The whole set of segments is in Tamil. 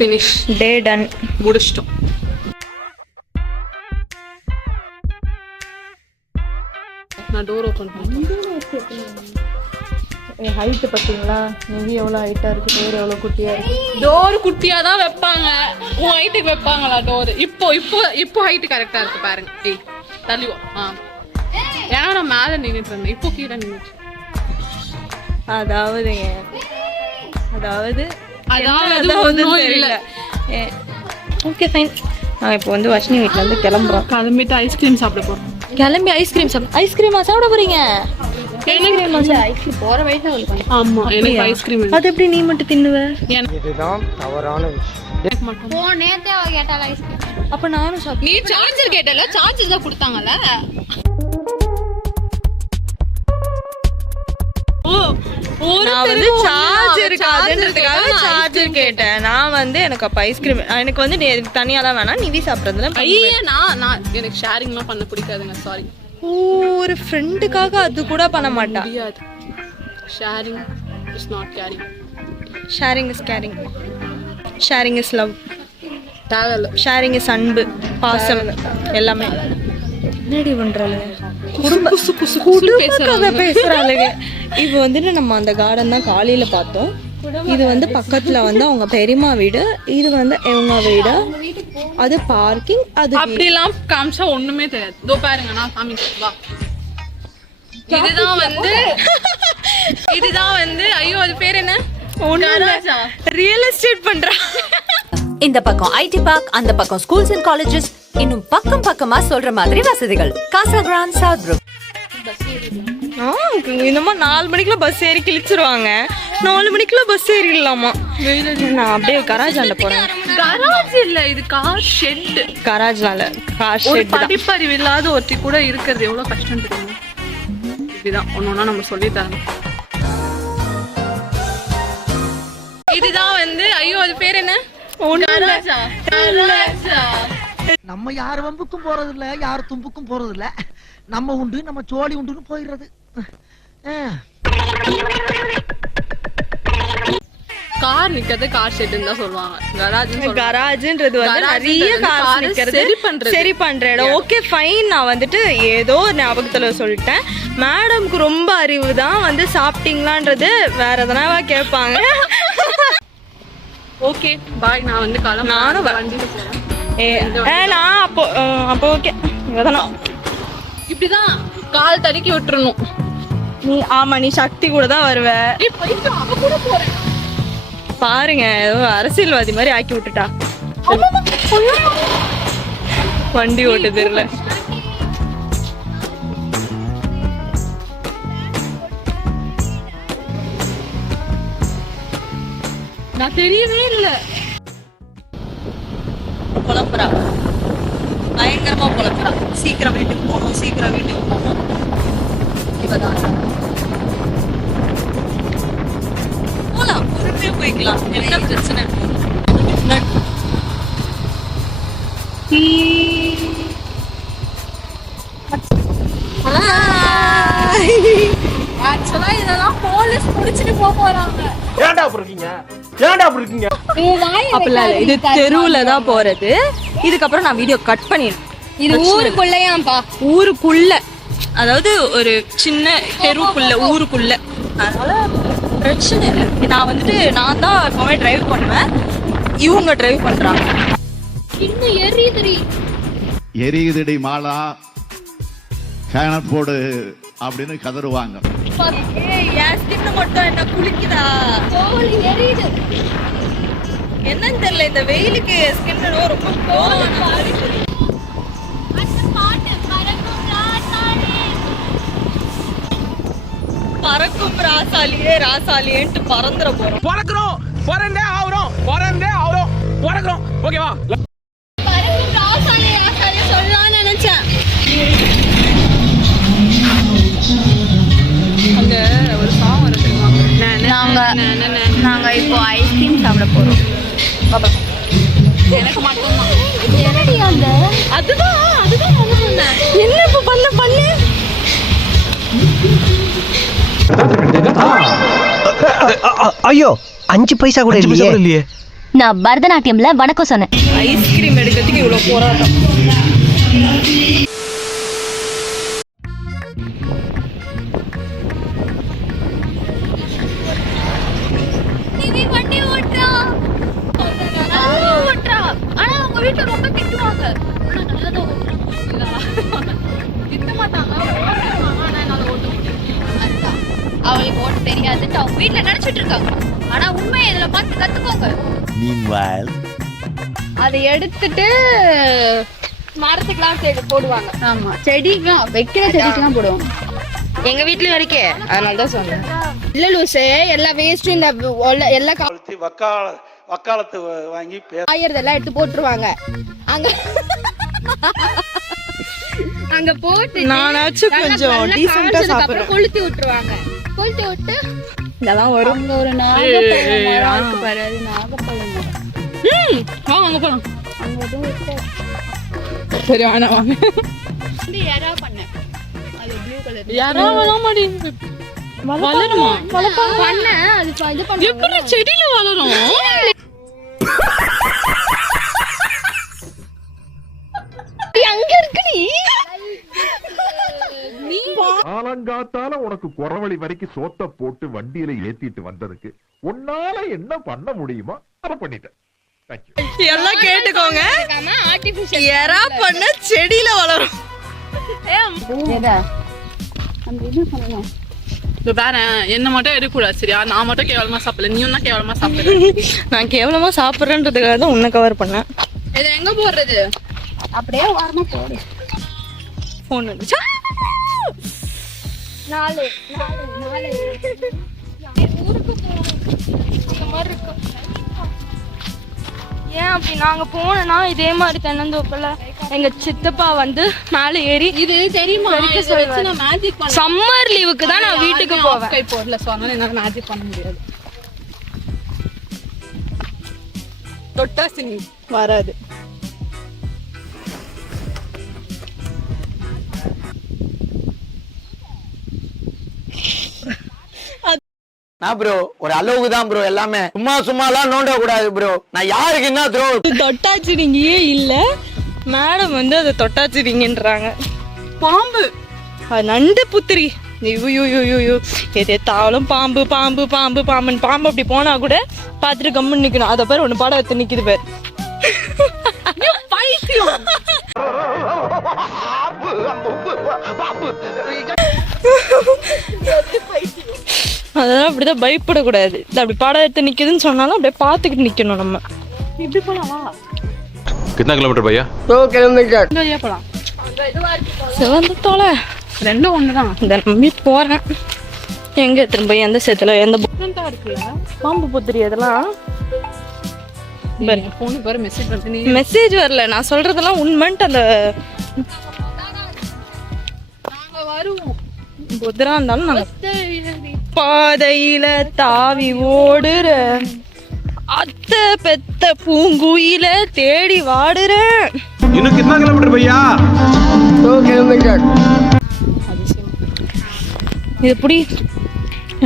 ஃபினிஷ். டே டன். முடிச்சிட்டோம். நான் டோர் ஓபன் பண்ணேன். ஹைட் பாத்தீங்களா? நிவி எவ்வளவு ஹைட்டா இருக்கு, டோர் எவ்வளவு குட்டியா இருக்கு. டோர் குட்டியா தான் வைப்பாங்க. உன் ஹைட்டுக்கு வைப்பாங்களா டோர்? இப்போ ஹைட் கரெக்டா இருக்கு பாருங்க. ஏய் தள்ளிவா. ஏன்னா நான் மேல நின்னுட்டு இருந்தேன், இப்போ கீழே நின்னுட்டு. அதாவது ஒன்றும் இல்லை. Okay fine. நான் இப்போ வந்து வர்ஷினி வீட்டில் வந்து கிளம்புறோம். கிளம்பிட்டு ஐஸ்கிரீம் சாப்பிட போறோம். கிளம்பி ஐஸ்கிரீமா சாப்பிட போறீங்க? ஐஸ்கிரீம் போற வயசுல. ஆமா, எனக்கு ஐஸ்கிரீம். அது எப்படி நீ மட்டும் தின்னுவ? இதுதான் தவறான விஷயம். நேத்தே அவ கேட்டால ஐஸ்கிரீம். அப்ப நானும் சாப்பிட்டேன். நீ சார்ஜர் கேட்டல, சார்ஜர் தான் கொடுத்தாங்கல்ல. நான் வந்து சார்ஜர் கேட்டேன். நான் வந்து எனக்கு அப்ப ஐஸ்கிரீம் எனக்கு வந்து தனியாலாம் வேணாம், நிவி சாப்பிட்றதுல. ஐயா நான் எனக்கு ஷேரிங்லாம் பண்ண பிடிக்காதுங்க, சாரி. ஒரு ஃப்ரெண்டுக்காக அது கூட பண்ண மாட்டா. முடியாது. Sharing is not caring. Sharing is caring. Sharing is love. தேவையில்ல. ஷேரிங் இஸ் அன்பு, பாசம் எல்லாமே. என்னடி பண்றாளுங்க? குடும்ப பேசுறாளுங்க. இப்போ வந்துட்டு நம்ம அந்த கார்டன் தான் காலையில பார்த்தோம். இது வந்து பக்கத்துல வந்து அவங்க பெரியம்மா வீடு, இது வந்து இவங்க வீடு, அது பார்க்கிங். அது அப்படிலாம் காமிச்சா ஒண்ணுமே தெரியாது. இதோ பாருங்க, நான் காமிக்கிறேன் வா. இதுதான் வந்து ஐயோ அது பேர் என்ன? ரியல் எஸ்டேட் பண்றா. இந்த பக்கம் ஐடி பார்க், அந்த பக்கம் ஸ்கூல்ஸ் அண்ட் காலேஜஸ், இன்னும் பக்கம் பக்கமா சொல்ற மாதிரி வசதிகள். காசா கிராண்ட் சவுத் ப்ரூக். இந்த மாதிரி 4 மணிக்குள்ள பஸ் ஏறி கிழிச்சிருவாங்க. 4 மணிக்குள்ள பஸ் ஏறிடலாமா? நான் அப்படியே கராஜாண்ட போறேன். கராஜ் இல்ல, இது கார் ஷெட். கராஜ்னால கார் ஒரு ஷெட். படிப்பறிவு இல்லாத ஒருத்தி கூட இருக்கிறது எவ்வளவு கஷ்டம் தெரியுமா? இதுதான் ஒன்னொன்னா நம்ம சொல்லி தரணும். இதுதான் வந்து ஐயோ அது பேர் என்ன? நம்ம யார் வம்புக்கும் போறது இல்ல, யார் தும்புக்கும் போறது இல்ல. நம்ம உண்டு, நம்ம சோழி உண்டுன்னு போயிடுறது. கார் நிக்கிறது கார் ஷெட்னு தான் சொல்லுவாங்க. கராஜ்ன்றது வந்து நிறைய கார் நிக்கிறது, சரி பண்ற இடம். Okay fine. நான் வந்துட்டு ஏதோ ஞாபகத்துல சொல்லிட்டேன். மேடம்க்கு ரொம்ப அறிவு தான். வந்து சாப்பிட்டீங்களான்றது வேற எதனாவா கேட்பாங்க. Okay bye. நான் வந்து நானும் வண்டியில போறேன். நான் அப்போ ஓகே. இப்படிதான் கால் தடுக்கி விட்டுறணும். நீ சக்தி கூட தான் வருவ. பாருங்க, ஏதோ அரசியல்வாதி மாதிரி ஆக்கி விட்டுட்டா. வண்டி ஓட்டு தெரியல. நான் தெரியவே இல்லை. புலப்புறா, பயங்கரமா புலப்புறா. சீக்கிரம் வீட்டுக்கு போகணும். இவதான் போலாம், பொறுமையா போய்க்கலாம். என்ன பிரச்சனை? ஆக்சுவலா இதெல்லாம் போலீஸ் புடிச்சிட்டு போறாங்க. ஏன்டா அப்படி இருக்கீங்க? அப்பல இது தெருவுல தான் போறது. இதுக்கப்புறம் நான் வீடியோ கட் பண்ணிடுறேன். இது ஊருக்குள்ளயாம்பா? ஊருக்குள்ள, அதாவது ஒரு சின்ன தெருவுக்குள்ள, ஊருக்குள்ள. அதனால பிரச்சனை இல்லை. நான் தான் எப்பவுமே டிரைவ் பண்ணுவேன், இவங்க டிரைவ் பண்றாங்க. இன்னும் எரியுதுடி மாலா, ஃபேனை போடு அப்படின்னு கதறுவாங்க. மட்டும் என்ன குளிக்குதா? என்னன்னு தெரியல, இந்த வெயிலுக்கு ஸ்கின் ரொம்ப பறக்கும் ராசாலியேன்ட்டு பறந்துட போறோம். பறந்தே ஆவறோம். ஓகேவா? பறக்கும் ராசாலி சொல்லலாம்னு நினைச்சேன். அங்க ஒரு சாங் வர தெரியுமா? நாங்க இப்போ ஐஸ்கிரீம் சாப்பிட போறோம். எனக்கு மட்டும்தான். அதுதான் என்ன இப்ப பண்ணு ஐயோ 5 பைசா கூட இல்லையே. நான் பரதநாட்டியம்ல வணக்கம் சொன்னேன். ஐஸ்கிரீம் எடுக்கிறதுக்கு இவ்வளவு போராட்டம். ஆனா உங்க வீட்டுல ரொம்ப திட்டுவாங்க. ஆனா நல்லா தான் திட்ட மாட்டாங்க, ஆனா என்னால ஓட்ட முடியும். அவளுக்கு ஓட்ட தெரியாதுன்னு அவங்க வீட்டுல நினைச்சிட்டு இருக்காங்க. ஆனா உண்மை இதுல பார்த்து கத்துக்கோங்க. அதை எடுத்துட்டு மரத்துக்குலாம் போடுவாங்க. ஆமா, செடிக்கும் வைக்கிற செடிக்கெல்லாம் போடுவாங்க. எங்க வீட்லயும் இருக்கே, அதனால தான் சொன்னேன். இல்ல லூசு, எல்லா வேஸ்டும் இந்த எல்லா வக்காலத்து வாங்கி காயறதெல்லாம் எடுத்து போட்டுருவாங்க. அங்க அங்க போட்டு நானாச்சும் கொஞ்சம் டீசெண்டா சாப்பிடுறேன். கொளுத்தி விட்டுருவாங்க. கொளுத்தி விட்டு இதெல்லாம் வரும். அங்க ஒரு நாகப்பழம் மரம் இருக்கு பாரு, அது நாகப்பழம் மரம். வாங்க அங்க போலாம். அங்க எதுவும் இருக்கு. சரி வேணாம் வாங்க. வந்து எறா பண்ணேன். அது ப்ளூ கலர். யாரோ வளமாடி வளருமா? பண்ண அது இது பண்ண எப்படி செடியில வளரும்? அங்க இருக்கு நீ. காலங்காத்தால உனக்கு குறவழி வரைக்கும் சோத்த போட்டு வண்டியில ஏத்திட்டு வந்ததுக்கு உன்னால என்ன பண்ண முடியுமோ அதை பண்ணிட்டேன். எல்லாம் கேட்டுக்கோங்க. ஆர்டிபிஷியல் எறா பண்ண செடியில வளரும். அந்த இது பண்ணணும். இப்ப பாரு, என்ன மட்டும் எடுக்கக்கூடாது சரியா? நான் மட்டும் கேவலமா சாப்பிடல, நீயும் தான் கேவலமா சாப்பிடுற. நான் கேவலமா சாப்பிடுறேன்றதுக்காக தான் உன்னை கவர் பண்ணேன். இதை எங்க போடுறது? அப்படியே வாரமா போடு. போன் வந்துச்சு. 4 ஊருக்கு போறோம். ஏன் அப்படி நாங்க போனோம்னா இதே மாதிரி தென்னந்தோப்புல எங்க சித்தப்பா வந்து மேல ஏறி இது தெரியுமா? இதை வச்சு நான் மேஜிக் பண்ண. சம்மர் லீவுக்கு தான் நான் வீட்டுக்கு போவேன். கை போடல, சோ அதனால என்னால மேஜிக் பண்ண முடியாது. தொட்டா சினி வராது. நான் ப்ரோ ஒரு அளவுக்கு தான் ப்ரோ, எல்லாமே சும்மாலாம் நோண்ட கூடாது ப்ரோ. நான் யாருக்கு என்ன த்ரோ தொட்டாச்சிரிங்கியே இல்ல, மேடம் வந்து அதை தொட்டாச்சிரிங்கன்றாங்க. பாம்பு, அது நண்டு புத்திரி. ஐயோ எதாலும் பாம்பு பாம்பு பாம்பு பாம்புன்னு பாம்பு அப்படி போனா கூட பாத்துட்டு கம்முன்னு நிக்கணும். அதை பேர் ஒண்ணு பாடம் எடுத்து நிக்குது பேர். அதெல்லாம் அப்படிதான் பயப்படக்கூடாது. அப்படி பாடம் எடுத்து நிக்குதுன்னு சொன்னாலும் அப்படியே பாத்துக்கிட்டு நிக்கணும் நம்ம. இப்படி போலாம். வா, कितना किलोमीटर भैया? 2 கிலோமீட்டர். இங்க போலாம். சிவந்தத்தோல ரெண்டும் ஒண்ணுதான். இந்த நம்பி போறேன். எங்க திரும்ப எந்த சேத்துல எந்த டிஃபரெண்டா இருக்குல்ல? பாம்பு புத்திரி அதெல்லாம். போன் பாரு, மெசேஜ் வந்து நீ மெசேஜ் வரல, நான் சொல்றதெல்லாம் உண்மைன்ட்டு அந்த நாங்க வருவோம். புத்திரா இருந்தாலும் நாங்க பாதையில தாவி ஓடுற அத்தை பெத்த பூங்குயில தேடி வாடுற. இன்னும் कितना किलोमीटर भैया? 2 கிலோமீட்டர். இது எப்படி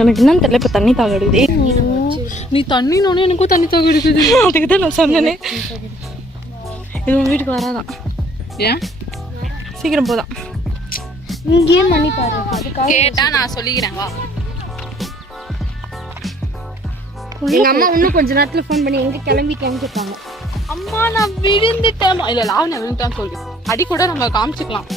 எனக்கு என்னன்னு தெரியல. இப்ப தண்ணி தாக எடுக்குது. நீ தண்ணி நோனே எனக்கும் தண்ணி தோக எடுக்குது. அதுக்கு தான் நான் சொன்னேனே. இது உங்க வீட்டுக்கு வராதான். ஏன் சீக்கிரம் போதான். இங்கேயே பண்ணி பாரு. கேட்டா நான் சொல்லிக்கிறேன். வா. எங்க அம்மா இன்னும் கொஞ்ச நேரத்துல ஃபோன் பண்ணி எங்க கிளம்பிட்டேன்னு கேட்பாங்க. அம்மா நான் விழுந்துட்டேன். இல்ல லாவண்யா விழுந்துட்டான்னு சொல்லு. அடி கூட நம்ம காமிச்சுக்கலாம்.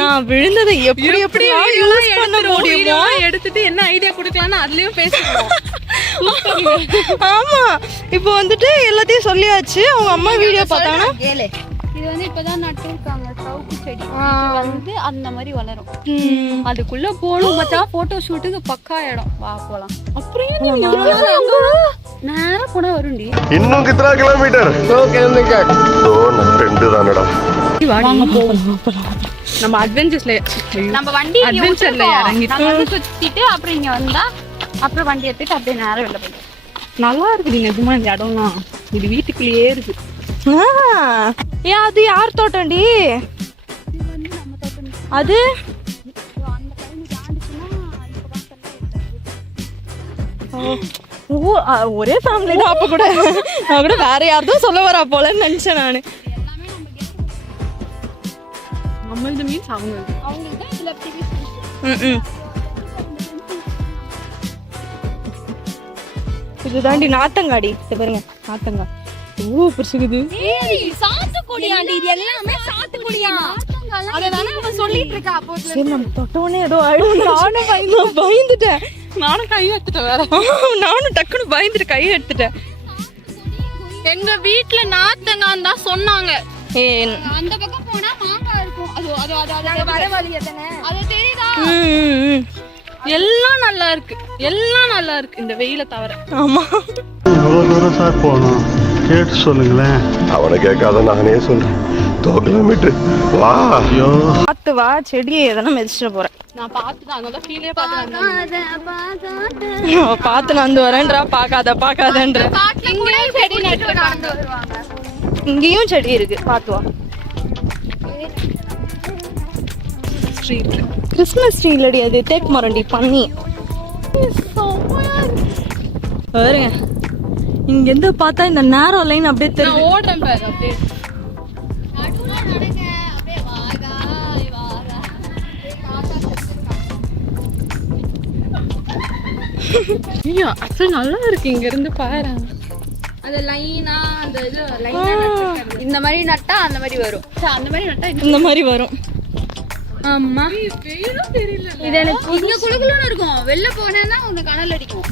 நான் விழுந்ததை எப்படி எப்படி யூஸ் பண்ண முடியுமோ எடுத்துட்டு என்ன ஐடியா கொடுக்கலாம்னு அதுலயும் பேசிக்கலாம். ஆமா, இப்போ வந்துட்டு எல்லாத்தையும் சொல்லியாச்சு. அவங்க அம்மா வீடியோ பார்த்தாங்கன்னா கேளு. இது வந்து இப்பதான் நட்டுருக்காங்க சவுக்கு செடி. வந்து அந்த மாதிரி வளரும். அதுக்குள்ள போகணும் மச்சா. போட்டோ ஷூட்டுக்கு பக்கா இடம். வா போலாம். அப்புறம் நேரா போனா வரும்டி. இன்னும் कितना किलोमीटर? 2 கிலோமீட்டர். 2 தானடா. வாங்க போவோம். நம்ம அட்வென்ச்சர்ஸ்ல நம்ம வண்டி அட்வென்ச்சர்ல இறங்கிட்டு சுத்திட்டு அப்புறம் இங்க வந்தா அப்புறம் வண்டி எடுத்துட்டு அப்படியே நேரம் வெளில போயிடும். நல்லா இருக்குது நிஜமா இந்த இடம்லாம். இது வீட்டுக்குள்ளேயே இருக்கு. ஏன் அது யார் தோட்டம்டி? அது ஓ ஒரே ஃபேமிலி தான் அப்போ கூட. நான் கூட வேற யார்தான் சொல்ல வரா போலன்னு நினச்சேன் நான். நம்மளது மீன்ஸ் அவங்களுக்கு. அவங்களுக்கு தான் இதுல ப்ரீவியஸ் இதுதாண்டி நாத்தங்காடி. இது பாருங்க நாத்தங்கா. ஓ பிடிச்சிக்குது. சாத்துக்குடியாண்டி, இது எல்லாமே சாத்துக்குடியா. அதனால அவன் சொல்லிட்டு இருக்கா அப்போ. சரி நம்ம தொட்டோன்னே ஏதோ ஆயிடும். நானும் பயந்துட்டேன். நானும் கை எடுத்துட்டேன் வேற. நானும் டக்குன்னு பயந்துட்டு கை எடுத்துட்டேன். எங்க வீட்டுல நாத்தங்கான்னு தான் சொன்னாங்க. அந்த பக்கம் போனா மாங்காய் இருக்கும். அது வர வழி எத்தனை அது தெரியுதா? எல்லாம் நல்லா இருக்கு, எல்லாம் நல்லா இருக்கு இந்த வெயில தவிர. ஆமா எவ்வளவு தூரம் சார் போகணும் கேட்டு சொல்லுங்களேன். அவனை கேட்காத நானே சொல்றேன். 2 கிலோமீட்டர் வா. ஐயோ பார்த்து வா, செடியை எதனா மிதிச்சிட போறேன். நான் பார்த்துதான் அங்கதான் கீழே பார்த்து பார்த்து நான் வந்து வரேன்றா. பார்க்காதன்ற. இங்கேயும் செடி நட்டு இங்கேயும் செடி இருக்கு, பார்த்து வா. கிறிஸ்மஸ் ட்ரீ இல்லடி, அது தேக்கு மரண்டி பண்ணி பாருங்க. இங்க இருந்து பார்த்தா இந்த நேரோ லைன் அப்படியே தெரியும். ஓடுறேன் பாரு அப்படியே. ஐயோ அது நல்லா இருக்கு. இங்க இருந்து பாரு, அந்த லைனா அந்த இது லைனா நட்டு இந்த மாதிரி நட்டா அந்த மாதிரி வரும். அந்த மாதிரி நட்டா இந்த மாதிரி வரும். ஆமா வெயிலும் தெரியல. இது எனக்கு இங்க குளுகுளுன்னு இருக்கும். வெளில போனேன்னா உங்க கனல் அடிக்கும்.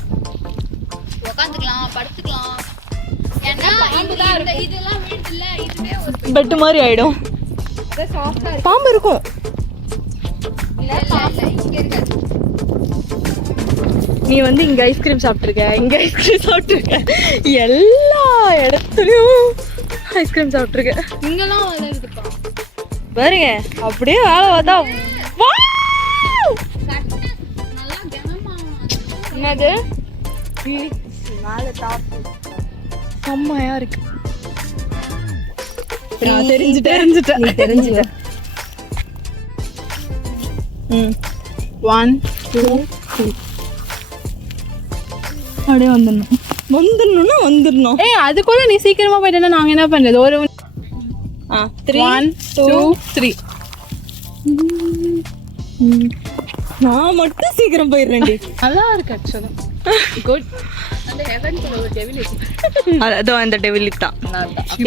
உட்காந்துக்கலாம், படுத்துக்கலாம். ஏன்னா இந்த இதெல்லாம் வீடு இல்ல, இதுவே ஒரு பெட் மாதிரி ஆயிடும். சாஃப்டா பாம்பு இருக்கும். இல்ல இங்க இருக்காது. நீ வந்து இங்க ஐஸ்கிரீம் சாப்பிட்டுருக்க, இங்க ஐஸ்கிரீம் சாப்பிட்டுருக்க, எல்லா இடத்துலயும் ஐஸ்கிரீம் சாப்பிட்டுருக்க. இங்கெல்லாம் வளருதுப்பா. பாருங்க அப்படியே வேலை பார்த்தா நல்லா கனமா என்னது மேல டாப் செம்மையா இருக்கு. நான் தெரிஞ்சுட்டேன். நீ தெரிஞ்சுட்ட. 1 2 3 அப்படியே வந்துடணும். ஏய் அதுக்குள்ள நீ சீக்கிரமா போயிட்டேன்னா நாங்க என்ன பண்றது? ஒரு 1 2 3. நான் மட்டும் சீக்கிரம் போயிடுறேன்டி. நல்லா இருக்கு ஆக்சுவலா. குட். அந்த ஹெவன் குள்ள ஒரு டெவில் இருக்கு. அதோ அந்த டெவில் தான்.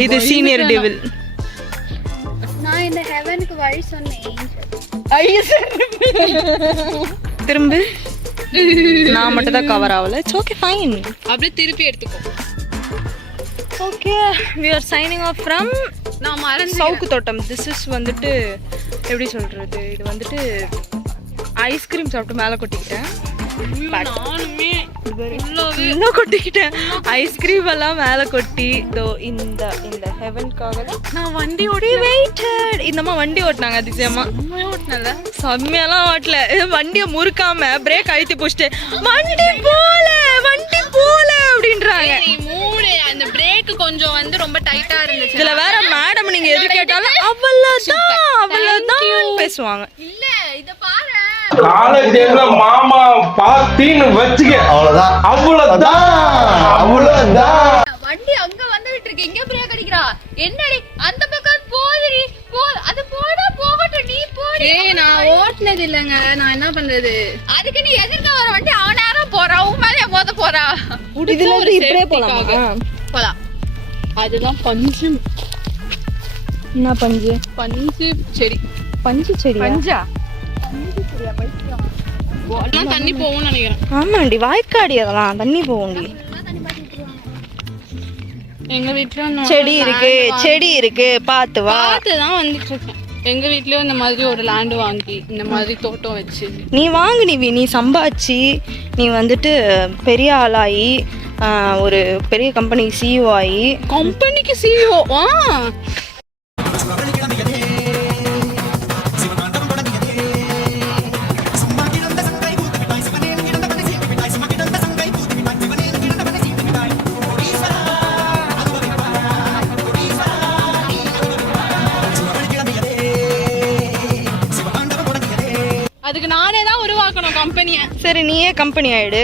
இது சீனியர் டெவில். நான் இந்த ஹெவனுக்கு வழி சொன்னேன். திரும்ப நான் மட்டும் தான் கவர் ஆகல. It's okay fine. அப்படியே திருப்பி எடுத்துக்கோ. Okay we are signing off from நான் மறந்து சவுக்கு தோட்டம். திஸ் இஸ் வந்துட்டு எப்படி சொல்றது, இது வந்துட்டு ஐஸ்கிரீம் சாப்பிட்டு மேலே கொட்டிக்கிட்டேன். நானுமே உள்ள கொட்டிக்கிட்டேன். ஐஸ்கிரீம் எல்லாம் மேலே கொட்டி இதோ இந்த இந்த ஹெவனுக்காக தான் நான் வண்டி வெயிட்டட். இந்தம்மா வண்டி ஓட்டினாங்க அதிசயமா. ஓட்டினல செம்மையெல்லாம் ஓட்டல. வண்டியை முறுக்காம பிரேக் அழுத்தி போச்சுட்டு வண்டி போல அப்படின்றாங்க. நீ மூடு. அந்த பிரேக் கொஞ்சம் வந்து ரொம்ப டைட்டா இருந்துச்சு. இதுல வேற மேடம் நீங்க எது கேட்டாலும் அவ்வளவுதான் பேசுவாங்க. இல்ல இத பாரு. காலேஜ்ல மாமா பாத்தின்னு வச்சுக்க. அவ்வளவுதான். வண்டி அங்க வந்துட்டு இருக்கு, இங்க பிரேக் அடிக்கிறா. என்னடி அந்த பக்கம் போதுடி அது போகட்டும், நீ போடி. ஏய் நான் ஓட்டுனது இல்லங்க, நான் என்ன பண்றது? அதுக்கு நீ எதிர்க்க வர வண்டி அவன் நேரம் போறா, உன் மேலே மோத போறா. இதுல இருந்து இப்படியே போலாமா? போலாம். அதுதான் பஞ்சு. என்ன பஞ்சு? பஞ்சு செடி. பஞ்சு செடி. பஞ்சா? எல்லாம் தண்ணி போகும்னு நினைக்கிறேன். ஆமாண்டி வாய்க்காடி, அதெல்லாம் தண்ணி போகும்டி. எங்க வீட்லயும் செடி இருக்கு பார்த்து வா. பார்த்துதான் வந்துட்டு இருக்கேன். எங்க வீட்லயும் இந்த மாதிரி ஒரு லேண்ட் வாங்கி இந்த மாதிரி தோட்டம் வச்சு நீ வாங்குனிவி, நீ சம்பாதிச்சு நீ வந்துட்டு பெரிய ஆளாகி ஒரு பெரிய கம்பெனி சிஇஓ ஆகி. கம்பெனிக்கு சிஇஓ? அதுக்கு நானே தான் உருவாக்கணும் கம்பெனியை. சரி நீயே கம்பெனி ஆயிடு.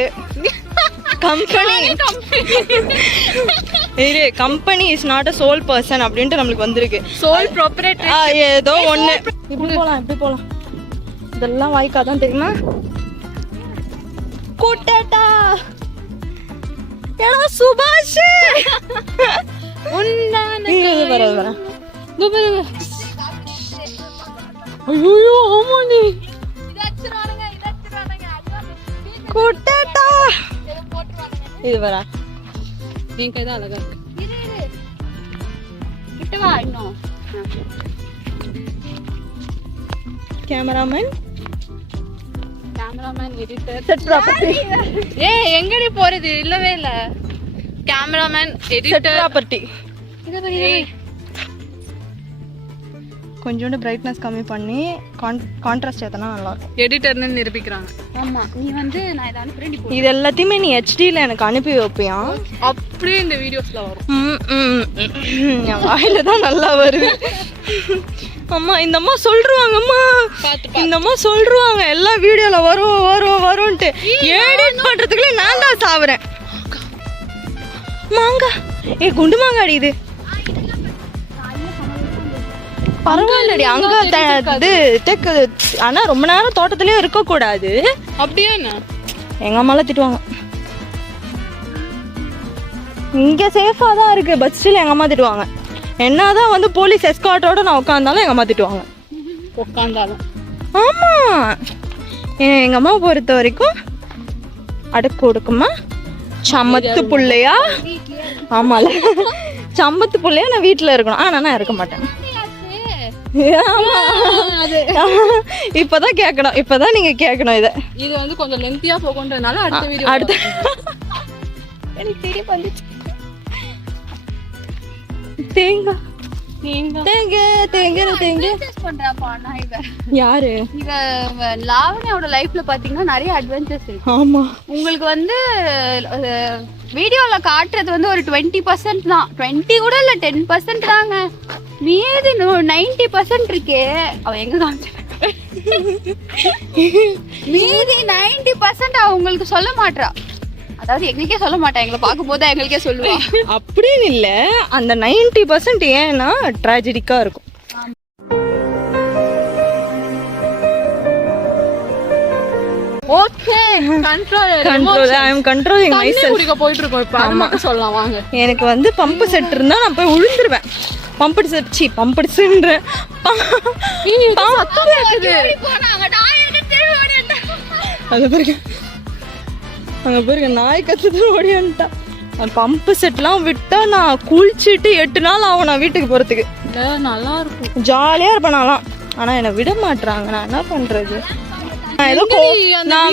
Company is not a sole person அப்படின்ட்டு நம்மளுக்கு வந்திருக்கு. சோல் ப்ராப்பரேட்டர் ஏதோ ஒண்ணு. இப்படி போலாம் இதெல்லாம் வாய்க்காதான் தெரியுமா? கூட்டேட்டா ஏடா சுபாஷ் வர ஐயோ ஆமா நீ கூட்டேட்டா இது வரா என் கைதான் அழகா இருக்கு. கிட்ட வா இன்னும். Cameraman editor set property. எங்கடி போறது? இல்லவே இல்ல. Cameraman editor property. கொஞ்சோண்டு பிரைட்னஸ் கம்மி பண்ணி கான்ட்ராஸ்ட் ஏத்தனா நல்லா இருக்கும். எடிட்டர்னு நிரூபிக்கிறாங்க. ஆமா நீ வந்து நான் இத அனுப்புறேன் நீ. இது எல்லாத்தையுமே நீ HDல எனக்கு அனுப்பி வைப்பியா? அப்படியே இந்த வீடியோஸ்ல வரும். என் வாயில தான் நல்லா வருது. அம்மா இந்த அம்மா சொல்றாங்கம்மா, இந்த அம்மா சொல்றாங்க எல்லா வீடியோல வரும்ட்டு எடிட் பண்றதுக்குள்ள நான் தான் சாவறேன். மாங்கா குண்டு மாங்காடி இது பரவாயில்லடி. அங்க ஆனா ரொம்ப நேரம் தோட்டத்திலயே இருக்க கூடாது. அப்படியே எங்க அம்மால திட்டுவாங்க. இங்க சேஃபா தான் இருக்கு, பட் ஸ்டில் எங்க அம்மா திட்டுவாங்க. என்னதான் வந்து போலீஸ் எஸ்கார்ட்டோட நான் உட்காந்தாலும் எங்க அம்மா திட்டுவாங்க. உட்காந்தாலும் ஆமா எங்க அம்மா பொறுத்த வரைக்கும் அடக்கு ஒடுக்குமா சமத்து புள்ளையா. ஆமால சமத்து புள்ளையா நான் வீட்டுல இருக்கணும். ஆனா நான் இருக்க மாட்டேன். இப்பதான் கேட்கணும், இப்பதான் நீங்க கேட்கணும். இது வந்து கொஞ்சம் லென்த்தியா போகுன்றதுனால அடுத்த வீடியோ எனக்கு தெரிய வந்துச்சு. தேங்காய் பண்றாப்பா நான் இவ யாரு? இவ லாவண்யாவோட லைஃப்ல பாத்தீங்கன்னா நிறைய அட்வென்ச்சர்ஸ் இருக்கு. ஆமா உங்களுக்கு வந்து வீடியோல காட்டுறது வந்து ஒரு 20% தான். 20 கூட இல்ல 10% தாங்க. மீதி 90% இருக்கே. அவ எங்க காமிச்சா மீதி 90% அவ உங்களுக்கு சொல்ல மாட்டா. அதாவது எங்களுக்கே சொல்ல மாட்டா, எங்களை பார்க்கும்போது எங்களுக்கே சொல்லுவா. அப்படின்னு இல்ல, அந்த 90% ஏன்னா ட்ராஜடிக்கா இருக்கும். Okay control I am controlling myself. குடிக்க போயிட்டு இருக்கோம். இப்ப அம்மா சொல்லலாம் வாங்க. எனக்கு வந்து பம்பு செட் இருந்தா நான் போய் விழுந்துருவேன். பம்பு செட் பம்பு செட்ன்ற சத்தம் கேக்குது. அங்க பாருங்க நாய் கத்துட்டு ஓடியான்ட்டா. பம்பு செட்லாம் விட்டா நான் குளிச்சுட்டு 8 நாள் ஆகும் நான் வீட்டுக்கு போறதுக்கு. நல்லா இருக்கும், ஜாலியா இருப்பேன் நான்லாம். ஆனா என்ன விட மாட்டாங்க. நான் என்ன பண்றது? நான் ஏதோ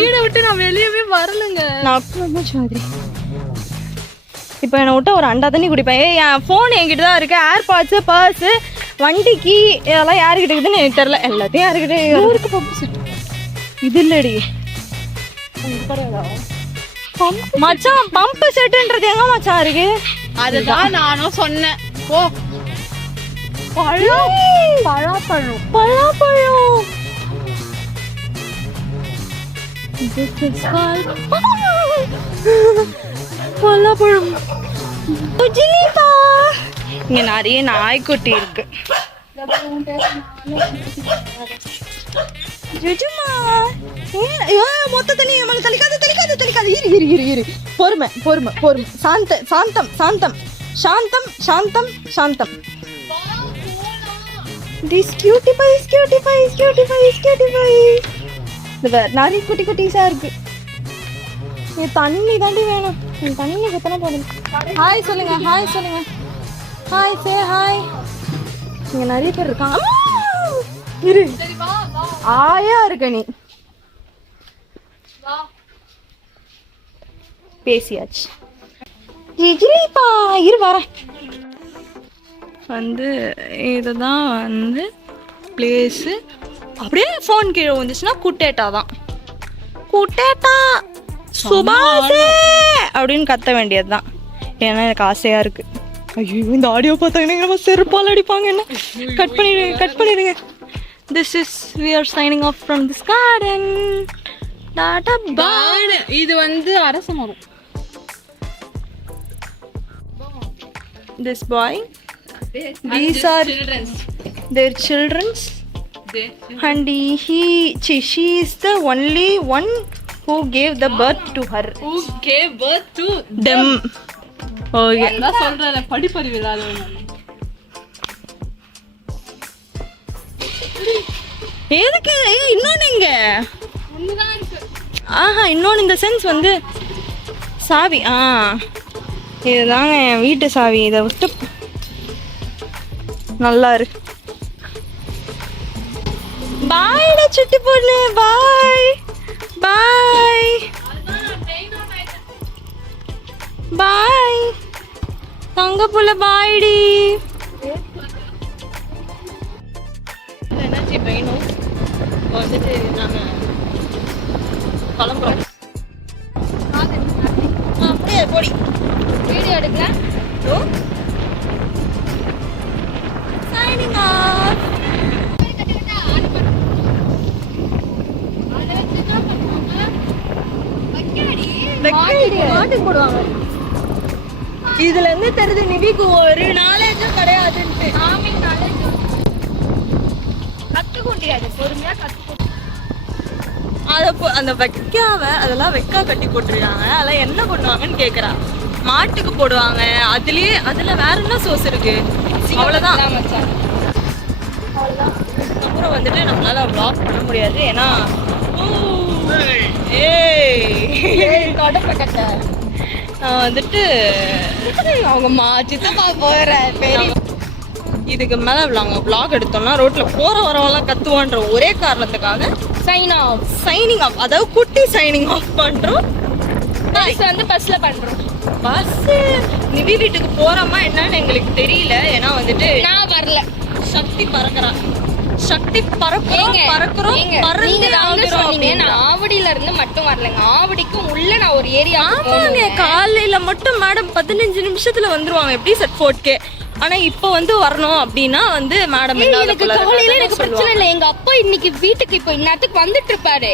வீடை விட்டு நான் வெளியவே வரலங்க. நான் மாதிரி இப்போ என்னை விட்டா ஒரு அண்டா தண்ணி குடிப்பேன். என் ஃபோன் என்கிட்ட தான் இருக்கு. ஏர்பாட்ஸு, பர்ஸு, வண்டிக்கு இதெல்லாம் யாருக்கிட்ட இருக்குதுன்னு எனக்கு தெரியல. எல்லாத்தையும் யாருக்கிட்ட இருக்கு. பம்பு செட் இது இல்லடி மச்சான். பம்பு செட்டுன்றது எங்க மச்சான் இருக்கு? அதுதான் நானும் சொன்னேன். ஓ பழாப்பழம் பழாப்பழம். இங்க நிறைய நாய்க்குட்டி இருக்கு. மொத்த தண்ணி தெளிக்காது. இரு பொறுமை. சாந்தம். This cutie pie. நிறைய குட்டி குட்டிஸா இருக்கு. தண்ணி தாண்டி வேணும். தண்ணி எத்தனை போதும். ஹாய் சொல்லுங்க. Hi say hi. இங்க நிறைய பேர் இருக்காங்க. இரு ஆயா இருக்க நீ பேசியாச்சு. ஜிஜிலிப்பா இரு வரேன். வந்து இதுதான் வந்து பிளேஸு. அப்படியே ஃபோன் கீழே வந்துச்சுன்னா குட்டேட்டா தான். குட்டேட்டா சுபாஷே அப்படின்னு கத்த வேண்டியது தான். ஏன்னா எனக்கு ஆசையாக இருக்குது. ஐயோ இந்த ஆடியோ பார்த்தாங்கன்னா நம்ம செருப்பால் அடிப்பாங்க. என்ன கட் பண்ணிடுங்க. This is we are signing off from this garden. இது வந்து அரச மரம். this boy. These are their children's. And she is the only one who gave the birth to her. Who gave birth to Them. Oh yeah. நான் சொல்றேன் படிப்பறிவு இல்லாதவங்க. எதுக்கு இன்னொன்னு இங்க ஒண்ணுதான் இருக்கு. ஆஹா இன்னொன்று இந்த சென்ஸ் வந்து சாவி இதுதாங்க என் வீட்டு சாவி. இதை விட்டு நல்லா இருக்கு. பாய்டா சுட்டி பொண்ணு, பாய் பாய் பாய் தங்க புள்ள, பாய்டி. எனர்ஜி வேணும் வந்துட்டு நாங்கள் கிளம்புறோம். அப்படியே போடி வீடியோ எடுக்கலாம். Signing off. மாட்டுக்கு போடுவாங்க. இதுல இருந்து தெரியுது நிவிக்கு ஒரு நாலேஜும் கிடையாதுன்ட்டு. கத்துக்கொண்டியாது, பொறுமையா கத்துக்கொண்டு அந்த வெக்காவ அதெல்லாம் வெக்கா கட்டி போட்டுருக்காங்க. அதெல்லாம் என்ன பண்ணுவாங்கன்னு கேக்குறா. மாட்டுக்கு போடுவாங்க. அதுல வேற என்ன சோர்ஸ் இருக்கு? அவ்வளவுதான். அப்புறம் வந்துட்டு நம்மளால vlog பண்ண முடியாது. ஏன்னா நான் வந்துட்டு அவங்க சித்தப்பா போற பெரிய இதுக்கு மேல vlog எடுத்தோம்னா ரோட்ல போற வரவெல்லாம் கத்துவான்ற ஒரே காரணத்துக்காக சைனிங் ஆஃப், அதாவது குட்டி சைனிங் ஆஃப் பண்றோம். வந்து பஸ்ல பண்றோம். பஸ் நிவி வீட்டுக்கு போறோமா என்னன்னு எங்களுக்கு தெரியல. ஏன்னா வந்துட்டு நான் வரல. சக்தி பறக்கிறோம். நான் ஆவடியில இருந்து மட்டும் வரலங்க. ஆவடிக்கும் உள்ள நான் ஒரு ஏரியா. ஆமாங்க, காலையில மட்டும் மேடம் 15 நிமிஷத்துல வந்துருவாங்க. எப்படி செட் 4K. ஆனா இப்போ வந்து வரணும் அப்படின்னா வந்து மேடம் எனக்கு காலையில எனக்கு பிரச்சனை இல்லை. எங்க அப்பா இன்னைக்கு வீட்டுக்கு இப்போ இந்நேரத்துக்கு வந்துட்டு இருப்பாரு.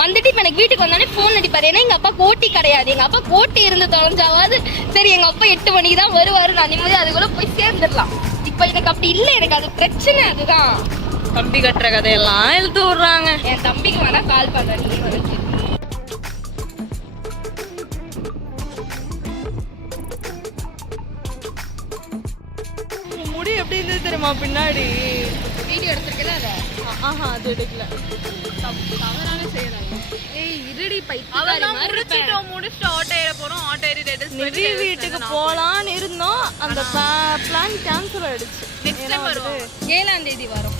வந்துட்டு இப்ப எனக்கு வீட்டுக்கு வந்தானே போன் அடிப்பாரு. ஏன்னா எங்க அப்பா கோட்டி கிடையாது. எங்க அப்பா கோட்டி இருந்து தொலைஞ்சாவது சரி, எங்க அப்பா 8 மணிக்கு தான் வருவாரு. நான் நிம்மதி அதுக்குள்ள போய் சேர்ந்துடலாம். இப்ப எனக்கு அப்படி இல்லை. எனக்கு அது பிரச்சனை. அதுதான் கம்பி கட்டுற கதையெல்லாம் எழுத்து விடுறாங்க. என் தம்பிக்கு வேணா கால் பண்றேன். நீ வந்து முடி எப்படி இருந்தது தெரியுமா பின்னாடி? வீடியோ எடுத்துருக்கல அத. அது எடுக்கல. தவறான செய்யறாங்க. ஏய் இருடி முடிச்சுட்டு ஆட்டோ ஏற போறோம். ஆட்டோ ஏறிட்டு நிவி வீட்டுக்கு போலான்னு இருந்தோம். அந்த பிளான் கேன்சல் ஆயிடுச்சு. நெக்ஸ்ட் டைம் வருவோம். 7ஆம் தேதி வரும்.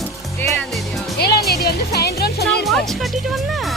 7ஆம் தேதியா? 7ஆம் தேதி வந்து சாயந்தரம் வாட்ச் கட்டிட்டு வந்தேன்.